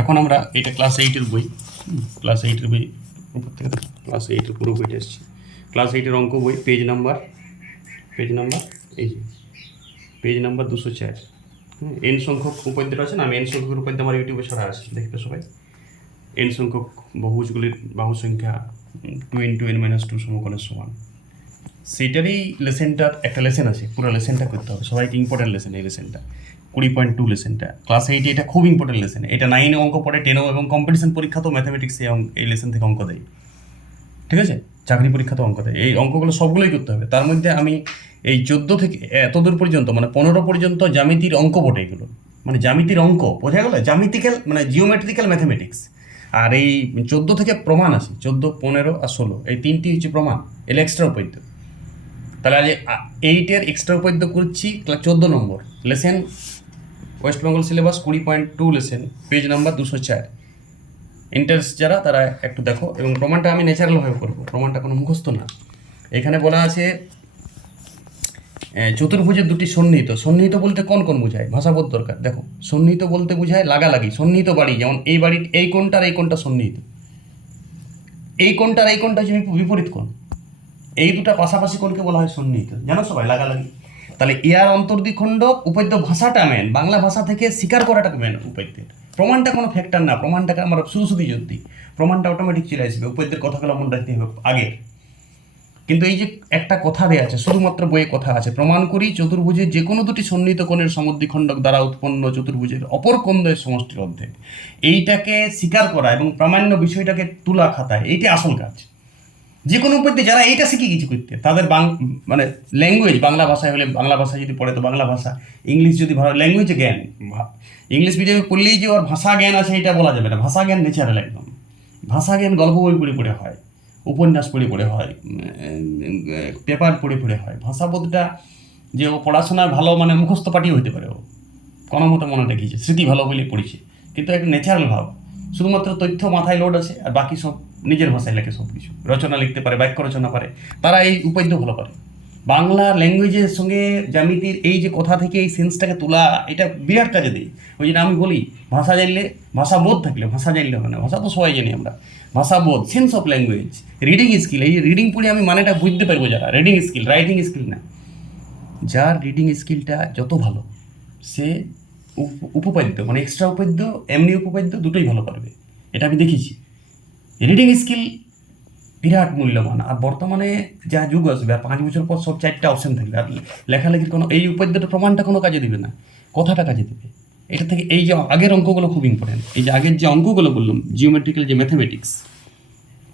এখন আমরা এটা ক্লাস এইটের বই। ক্লাস এইটের বই উপর থেকে ক্লাস এইটের পুরো বইটা এসছে। ক্লাস এইটের অঙ্ক বই পেজ নাম্বার পেজ নাম্বার এই যে পেজ নাম্বার দুশো চার। এন সংখ্যক উপাদ্যটা আছে না? আমি এন সংখ্যক উপাদ্য আমার ইউটিউবে ছড়া আছে দেখবে সবাই? এন সংখ্যক বহুজগুলির বাহু সংখ্যা two into n minus two সমকোণের সমান। সেইটারই লেসেনটার একটা লেসেন আছে, পুরো লেসেনটা করতে হবে। সবাইকে ইম্পর্টেন্ট লেসেন এই লেসেনটা কুড়ি পয়েন্ট টু। লেসেনটা ক্লাস এইটে এটা খুব ইম্পর্টেন্ট লেসেন এটা নাইনে অঙ্ক পড়ে টেনেও এবং কম্পিটিশন পরীক্ষা তো ম্যাথামেটিক্সে এই লেসেন থেকে অঙ্ক দেয়। ঠিক আছে? চাকরি পরীক্ষাতে অঙ্ক দেয়। এই অঙ্কগুলো সবগুলোই করতে হবে। তার মধ্যে আমি এই চোদ্দ থেকে এতদূর পর্যন্ত মানে পনেরো পর্যন্ত জ্যামিতির অঙ্ক বটে এগুলো। মানে জ্যামিতির অঙ্ক, বোঝা গেল? জ্যামিতিক্যাল মানে জিওমেট্রিক্যাল ম্যাথামেটিক্স আর এই চোদ্দ থেকে প্রমাণ আছে, চোদ্দ, পনেরো আর ষোলো। এই তিনটি হচ্ছে প্রমাণ, এলে এক্সট্রা উপৈদ্য তাহলে আজ এইটের এক্সট্রা উপৈদ্য করছি ক্লাস চোদ্দ নম্বর। লেসেন ওয়েস্ট বেঙ্গল সিলেবাস কুড়ি point two lesson page number দুশো চার। ইন্টারেস্ট যারা, তারা একটু দেখো। এবং প্রমাণটা আমি ন্যাচারালভাবে করব প্রমাণটা কোনো মুখস্থ না। এখানে বলা আছে চতুর্ভুজের দুটি সন্নিহিত। সন্নিহিত বলতে কোন কোন বোঝায়? ভাষাবোধ দরকার। দেখো, সন্নিহিত বলতে বোঝায় লাগালাগি। সন্নিহিত বাড়ি, যেমন এই বাড়ির, এই কোণটার এই কোণটা সন্নিহিত। এই কোণটার এই কোণটা হচ্ছে বিপরীত কোণ। এই দুটা পাশাপাশি কোণকে বলা হয় সন্নিহিত। জানো সবাই, লাগালাগি? তাহলে ইয়ার অন্তর্দ্বিখণ্ডক উপাদ্য ভাষাটা মেন, বাংলা ভাষা থেকে স্বীকার করাটা মেন উপাদ্যের। প্রমাণটা কোনো ফ্যাক্টর না, প্রমাণটাকে আমরা শুধু শুধু যদি প্রমাণটা অটোমেটিক চলে আসবে, উপাদ্যের কথাগুলো মনে রাখতে হবে আগে। কিন্তু এই যে একটা কথা দেয়া আছে, শুধুমাত্র বইয়ে কথা আছে, প্রমাণ করি চতুর্ভুজের যে কোনো দুটি সন্নিহিত কোণের সমদ্বিখণ্ডক দ্বারা উৎপন্ন চতুর্ভুজের অপর কোণদ্বয়ের সমষ্টির অর্ধেক। এইটাকে স্বীকার করা এবং প্রামাণ্য বিষয়টাকে তুলা খাতায় এইটি আসল কাজ। যে কোনো উপাধ্যে যারা এইটা শিখে কিছু করতে, তাদের বাং মানে ল্যাঙ্গুয়েজ বাংলা ভাষায় হলে বাংলা ভাষা যদি পড়ে তো বাংলা ভাষা, ইংলিশ যদি ল্যাঙ্গুয়েজে জ্ঞান ইংলিশ মিডিয়ামে পড়লেই যে ওর ভাষা জ্ঞান আছে এটা বলা যাবে না। ভাষা জ্ঞান ন্যাচারাল একদম। ভাষা জ্ঞান গল্প বই পড়ে পড়ে হয়, উপন্যাস পড়ে পড়ে হয় পেপার পড়ে পড়ে হয়। ভাষাবোধটা যে ও পড়াশোনায় ভালো মানে মুখস্থ পাঠিয়ে হইতে পারে ও। কোনো মতো মনে রেখেছে, স্মৃতি ভালো বলে পড়েছে। কিন্তু একটা ন্যাচারাল ভাব। শুধুমাত্র তথ্য মাথায় লোড আছে আর বাকি সব নিজের ভাষায় লেখে সব কিছু রচনা লিখতে পারে, বাক্য রচনা পারে, তারা এই উপাদ্য ভালো পারে বাংলা ল্যাঙ্গুয়েজের সঙ্গে জ্যামিতির এই যে কথা থেকে এই সেন্সটাকে তোলা, এটা বিরাট কাজে দিই ওই জন্য আমি বলি, ভাষা জানলে ভাষা বোধ থাকলে, ভাষা জানলে হবে না। ভাষা তো সবাই জানি আমরা। ভাষা বোধ sense of language reading skill এই রিডিং পড়ে আমি মানেটা বুঝতে পারব যারা। রিডিং স্কিল রাইটিং স্কিল না। যার রিডিং স্কিলটা যত ভালো, সে উপ- উপপাদ্য মানে এক্সট্রা উপাদ্য এমনি উপপাদ্য দুটোই ভালো পারবে। এটা আমি দেখেছি। রিডিং স্কিল বিরাট মূল্যবান। আর বর্তমানে যা যুগ আসবে, আর পাঁচ বছর পর সব চারটা অপশন থাকবে। আর লেখালেখির কোনো, এই উপাদ্যটা প্রমাণটা কোনো কাজে দিবে না। কথাটা কাজে দেবে। এটা থেকে এই যে আগের অঙ্কগুলো খুব ইম্পর্টেন্ট এই যে আগের যে অঙ্কগুলো বললাম জিওমেট্রিক্যাল যে ম্যাথামেটিক্স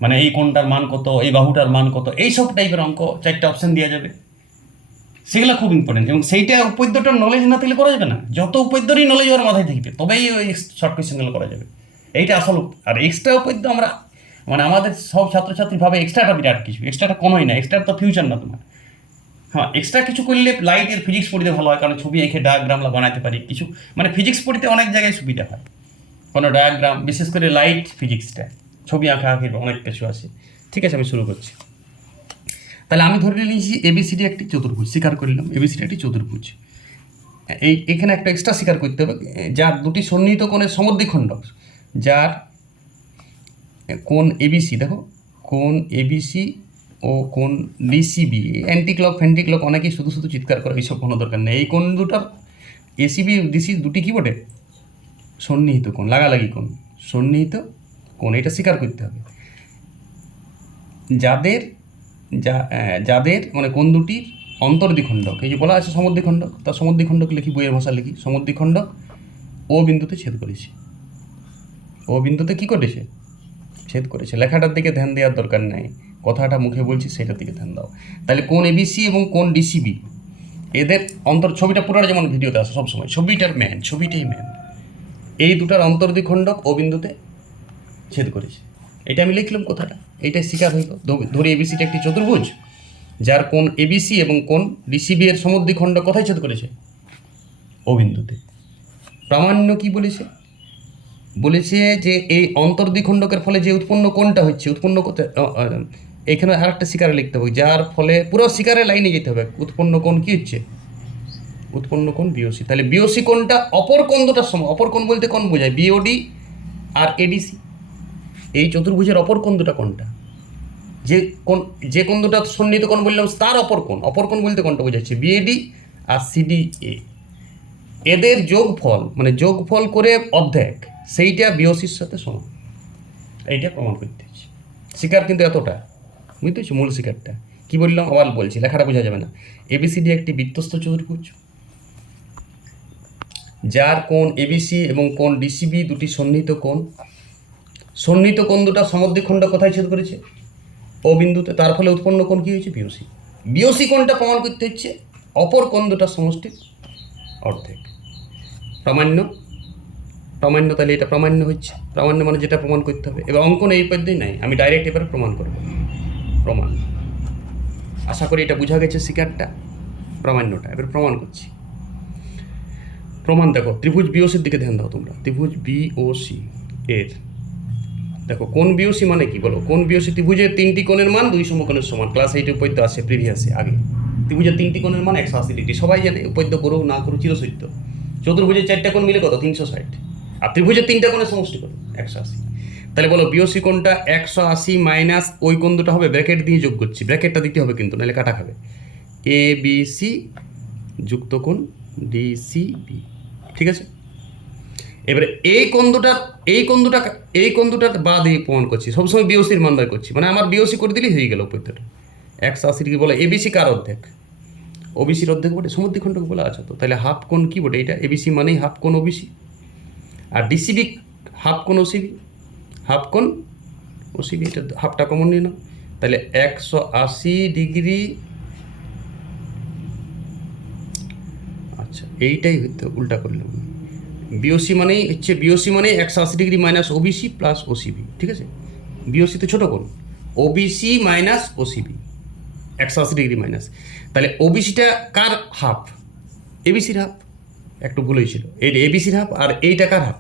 মানে এই কোনটার মান কত, এই বাহুটার মান কত, এই সব টাইপের অঙ্ক চারটা অপশন দেওয়া যাবে। সেগুলো খুব ইম্পর্টেন্ট এবং সেইটা উপদ্যটার নলেজ না থাকলে করা যাবে না। যত উপদ্যরই নলেজ ওর মাথায় থাকবে, তবেই ওই শর্ট কোয়েশ্চেনগুলো করা যাবে। এইটা আসল আর এক্সট্রা উপদ্য আমরা মানে আমাদের সব ছাত্রছাত্রী ভাবে এক্সট্রাটা বিরাট কিছু এক্সট্রাটা কোনোই না এক্সট্রা তো ফিউচার না তোমার। হ্যাঁ এক্সট্রা কিছু করলে লাইটের ফিজিক্স পড়তে ভালো হয়, কারণ ছবি এঁকে ডায়াগ্রামলা বানাতে পারি, কিছু মানে ফিজিক্স পড়তে অনেক জায়গায় সুবিধা হয়। কোনো ডায়াগ্রাম বিশেষ করে লাইট ফিজিক্সটা ছবি আঁকা আঁকির অনেক কিছু আছে। ঠিক আছে, আমি শুরু করছি। তাহলে আমি ধরে নিয়েছি এবিসিডি একটি চতুর্ভুজ, স্বীকার করলাম এবিসিডি একটি চতুর্ভুজ। এই এখানে একটা এক্সট্রা স্বীকার করতে হবে যার দুটি সন্নিহিত কোণের সমদ্বিখণ্ডক, যার কোন এবিসি দেখো, কোন এবিসি ও কোন ডিসিবি অ্যান্টি ক্লক ফ্যান্টি অনেকেই শুধু শুধু চিৎকার করে, এইসব কোনো দরকার নেই। এই কোন দুটার এসিবি ডিসি দুটি কি বটে সন্নিহিত কোণ, লাগালাগি কোণ, সন্নিহিত কোণ, এটা স্বীকার করতে হবে। যাদের, যা যাদের মানে কোন দুটির অন্তর্দ্বিখণ্ডক, এই যে বলা আছে সমদ্বিখণ্ডক তার সমদ্বিখণ্ডক লিখি, বইয়ের ভাষা লিখি, সমদ্বিখণ্ডক ও বিন্দুতে ছেদ করেছে। ও বিন্দুতে কী করেছে ছেদ করেছে। লেখাটার দিকে ধ্যান দেওয়ার দরকার নাই। কথাটা মুখে বলছি সেটার দিকে ধ্যান দাও। তাহলে কোন এবিসি এবং কোন ডিসিবি এদের অন্তর, ছবিটা পুরোটা যেমন ভিডিওতে আসে সবসময়, ছবিটার ম্যান ছবিটাই ম্যান এই দুটার অন্তর্দ্বিখণ্ডক ও বিন্দুতে ছেদ করেছে। এটা আমি লিখলাম কথাটা এইটাই স্বীকার হইল। ধরি এবিসিটা একটি চতুর্ভুজ, যার কোন এবিসি এবং কোন ডিসিবি এর সমদ্বিখণ্ড কোথায় ছেদ করেছে? ও বিন্দুতে। প্রামাণ্য কি বলেছে? বলেছে যে এই অন্তর্দ্বিখণ্ডকের ফলে যে উৎপন্ন কোনটা হচ্ছে, উৎপন্ন এখানে আর একটা শিকারে লিখতে হবে, যার ফলে পুরো শিকারের লাইনে যেতে হবে। উৎপন্ন কোন কি হচ্ছে? উৎপন্ন কোণ বিওসি তাহলে বিওসি কোনটা অপর কোণ দুটার সময় অপর কোণ বলতে কোন বোঝায়? বিওডি আর এডিসি এই চতুর্ভুজের অপর কোণ দুটা কোনটা যে কোন যে কোন দুটা সন্নিহিত কোন বললাম, তার অপর কোন অপর কোণ বলতে কোনটা বোঝাচ্ছে। বিএডি আর সিডি এ এদের যোগফল মানে যোগফল করে অর্ধেক। সেইটা বিওসির সাথে সমান। এইটা প্রমাণ করতে হচ্ছে শিকার কিন্তু এতটা, বুঝতে পেরেছ? মূল শিকারটা। কী বললাম? আবার বলছি, লেখাটা বোঝা যাবে না। এবিসিডি একটি বৃত্তস্থ চতুর্ভুজ যার কোণ এবিসি এবং কোণ ডিসিবি দুটি সন্নিহিত কোণ। সন্নিহিত কোণ দুটা সমদ্বিখণ্ড কোথায় ছেদ করেছে? ও বিন্দুতে। তার ফলে উৎপন্ন কোণ কি হয়েছে? বিওসি বিওসি কোণটা প্রমাণ করতে হচ্ছে, অপর কোণ দুটার সমষ্টি অর্ধেক। প্রামাণ্য প্রামাণ্য, তাহলে এটা প্রামাণ্য হচ্ছে। প্রামাণ্য মানে যেটা প্রমাণ করতে হবে। এবার অঙ্কন এই পদ্ধতি নাই, আমি ডাইরেক্ট এবারে প্রমাণ করব। প্রমাণ। আশা করি এটা বোঝা গেছে শিকারটা, প্রামাণ্যটা। এবার প্রমাণ করছি। প্রমাণ দেখো, ত্রিভুজ বিওসির দিকে ধ্যান দাও তোমরা। ত্রিভুজ বিওসি এর, দেখো, কোন বিওসি মানে কি বলো? কোন বিওসি ত্রিভুজের তিনটি কোণের মান দুই সমকোণের সমান। ক্লাস এইটে উপদ্য আছে প্রিভিয়াসে আগে। ত্রিভুজের তিনটি কোণের মান একশো আশি ডিগ্রি। সবাই জানে, উপদ্য করুক না করুক চিরসত্য। চতুর্ভুজের চারটা কোণ মিলে কত? তিনশো ষাট। আর ত্রিভুজের তিনটা কোণের সমষ্টি কত একশো আশি। তাহলে বলো বিওসি কোণটা একশো আশি মাইনাস ওই কোণ দুটো হবে ব্র্যাকেট দিয়ে যোগ করছি। ব্র্যাকেটটা দিতে হবে কিন্তু, নাহলে কাটা খাবে। এ বি সি যুক্ত কোণ ডি সি বি ঠিক আছে? এবারে এই কোণ দুটার এই কোণ দুটা এই কোণ দুটার বাদ দিয়ে প্রমাণ করছি। সবসময় বিওসির মান বার করছি। মানে আমার বিওসি করে দিলেই হয়ে গেল উপত্যটা একশো আশি ডিগ্রি বলে এবিসি কার অর্ধেক? ওবিসির অর্ধেক বটে? সমুদ্রখণ্ডক বলে আছে তো। তাহলে হাফ কোণ কী বটে? এটা এবিসি মানেই হাফ কোণ ওবিসি আর ডিসিবি হাফ কোণ ওসিবি হাফ কোণ ওসিবি এটা হাফটা কমন নিয়ে নাও। তাহলে একশো আশি ডিগ্রি আচ্ছা এইটাই হইতো উল্টা করলাম বিওসি মানেই হচ্ছে বিওসি মানে একশো আশি degree minus OBC plus OCB ঠিক আছে? বিওসি তো ছোটো কোণ ওবিসি মাইনাস ওসিবি একশো আশি ডিগ্রি মাইনাস তাহলে ওবিসিটা কার হাফ এবিসির হাফ একটু ভুল হয়েছিল। এই এবিসির হাফ আর এইটা কার হাফ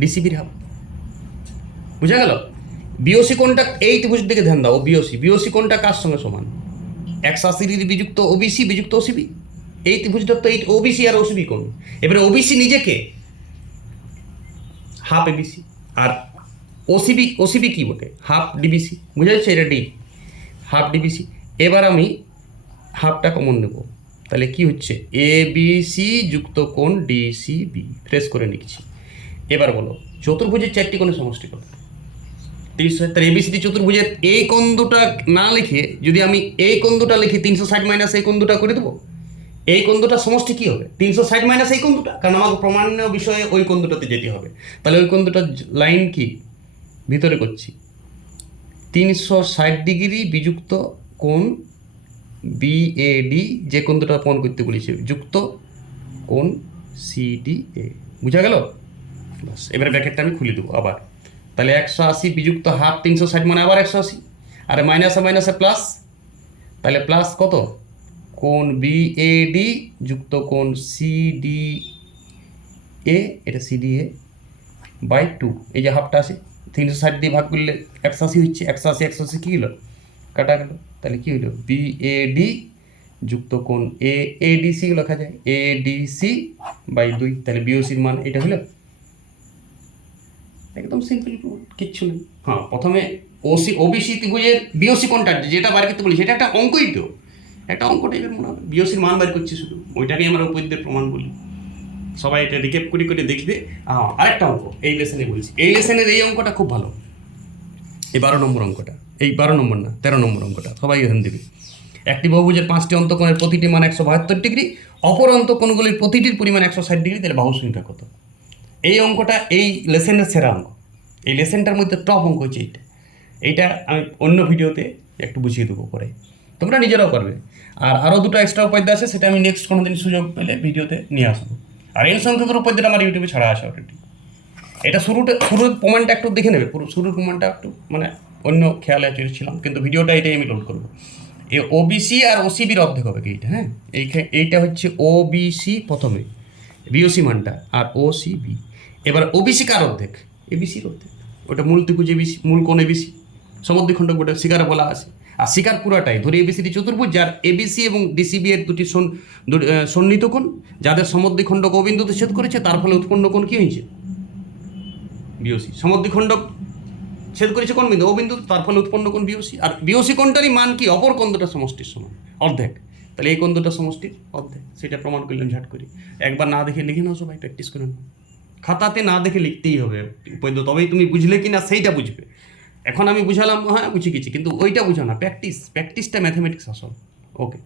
ডিসিবির হাফ বুঝা গেল? বিওসি কোনটা এই ত্রিভুজের দিকে ধ্যান দাও বিওসি বিওসি কোনটা কার সঙ্গে সমান? একশো আশি ডিগ্রি বিযুক্ত ওবিসি বিযুক্ত ওসিবি এই ত্রিভুজটা তো এই ওবিসি আর ওসিবি কোন? এবারে ওবিসি নিজেকে হাফ এবিসি আর ওসিবি ওসিবি কি বটে? হাফ ডিবিসি বুঝা যাচ্ছে এটা ডি হাফ ডিবিসি এবার আমি হাফটা কমন নেব। তাহলে কি হচ্ছে? এ বি সি যুক্ত কোণ ডিসি বি ফ্রেশ করে নিচ্ছি। এবার বলো, চতুর্ভুজের চারটি কোণের সমষ্টি কত? তিনশো তাহলে এবিসিডি চতুর্ভুজের এই কোণ দুটা না লিখে যদি আমি এই কোণ দুটা লিখি তিনশো ষাট মাইনাস এই কোণ দুটা করে দেবো এই কোণ দুটার সমষ্টি কী হবে? তিনশো ষাট মাইনাস এই কোণ দুটা? কারণ আমাকে প্রমাণ্য বিষয়ে ওই কোণ দুটাতে যেতে হবে। তাহলে ওই কোণ দুটার লাইন কি? ভিতরে করছি। তিনশো ষাট ডিগ্রি বিযুক্ত কোণ বিএডি যে কোণ দুটা প্রমাণ করতে বলেছে, যুক্ত কোণ সিডি এ বুঝা গেল? বাস এবারে ব্র্যাকেটটা আমি খুলে দেবো আবার। তাহলে একশো আশি বিযুক্ত হাফ তিনশো ষাট মানে আবার একশো আশি। আর মাইনাসে মাইনাসে প্লাস তাহলে প্লাস কত? কোণ বিএডি যুক্ত কোণ সিডি এ এটা সিডি এ বাই টু এই যে হাফটা আছে, তিনশো ষাট দিয়ে ভাগ করলে একশো আশি হচ্ছে। একশো আশি একশো আশি কী হলো? কাটা গেল তাহলে কী হলো? বিএডি যুক্ত কোন এ এডিসি লেখা যায়। এডিসি বাই দুই তাহলে বিওসির মান এটা হলো একদম সিম্পল কিচ্ছু নেই। হ্যাঁ প্রথমে ওসি ওবিসি ত্রিভুজের বিওসি কোনটা? যেটা বার করতে বলি, সেটা একটা অঙ্কই তো। একটা অঙ্ক টাইপের মনে হবে। বিওসির মান বার করছি শুধু। ওইটাকেই আমরা উপদ্যের প্রমাণ বলি। সবাই এটা রিকেপ করে করে দেখবে। আরেকটা অঙ্ক, এই লেসনে বলছি। এই লেসনের এই অঙ্কটা খুব ভালো। এই বারো নম্বর অঙ্কটা। এই বারো নম্বর না, তেরো নম্বর অঙ্কটা। সবাই এখান দেবে। একটি বহুভুজের পাঁচটি অন্তকোণের প্রতিটি মান একশো বাহাত্তর ডিগ্রি, অপর অন্তকোণগুলির প্রতিটির পরিমাণ একশো ষাট ডিগ্রি, তাহলে বাহু সংখ্যা কত? এই অঙ্কটা এই লেসেনের সেরা অঙ্ক। এই লেসেনটার মধ্যে টপ অঙ্ক হচ্ছে এইটা। এইটা আমি অন্য ভিডিওতে একটু বুঝিয়ে দেবো পরে। তোমরা নিজেরাও করবে। আর আরও দুটো এক্সট্রা উপাধ্যায় আছে, সেটা আমি নেক্সট কোনো দিন সুযোগ পেলে ভিডিওতে নিয়ে আসব। আর এই সংখ্যকের উপাধ্যায়টা আমার ইউটিউবে ছাড়া আছে অলরেডি এটা শুরুতে, শুরুর প্রমাণটা একটু দেখে নেবে। পুরো শুরুর প্রমাণটা একটু মানে অন্য খেয়ালে ছিলাম, কিন্তু ভিডিওটা এটাই আমি লোড করব। এই ওবিসি আর ওসিবির অর্ধেক হবে কি এইটা হ্যাঁ? এই এইটা হচ্ছে ওবিসি প্রথমে। বিওসি মানটা আর ওসিবি এবার ওবিসি কার অর্ধেক এবিসির অর্ধেক ওটা মূল ত্রিভুজ এবিসি মূল কোণ এবিসি সমুদ্রখণ্ড ওটা শিকার বলা আছে। আর শিকার পুরাটাই, ধরে এবিসিডি চতুর্ভুজ, যার এবিসি এবং ডিসিবি এর দুটি সন্নিহিত কোণ, যাদের সমুদ্রখণ্ড গোবিন্দতে ছেদ করেছে, তার ফলে উৎপন্ন কোণ কি হয়েছে? বিওসি সমদ্বিখণ্ড ছেদ করেছে কোন বিন্দু ও বিন্দু তার ফলে উৎপন্ন কোন বিওসি আর বিওসি কোণটারই মান কি? অপর কোণ দুটা সমষ্টির সমান। অর্ধেক। তাহলে এই কোন দুটা সমষ্টির অর্ধেক? সেটা প্রমাণ করলাম ঝাট করি। একবার না দেখে লিখে নাও সবাই প্র্যাকটিস করে নাও। খাতাতে না দেখে লিখতেই হবে পদ্য তবেই তুমি বুঝলে কি না সেইটা বুঝবে। এখন আমি বুঝালাম হ্যাঁ বুঝে গেছি, কিন্তু ওইটা বুঝো না প্র্যাকটিস প্র্যাকটিসটা ম্যাথামেটিক্স আসল। ওকে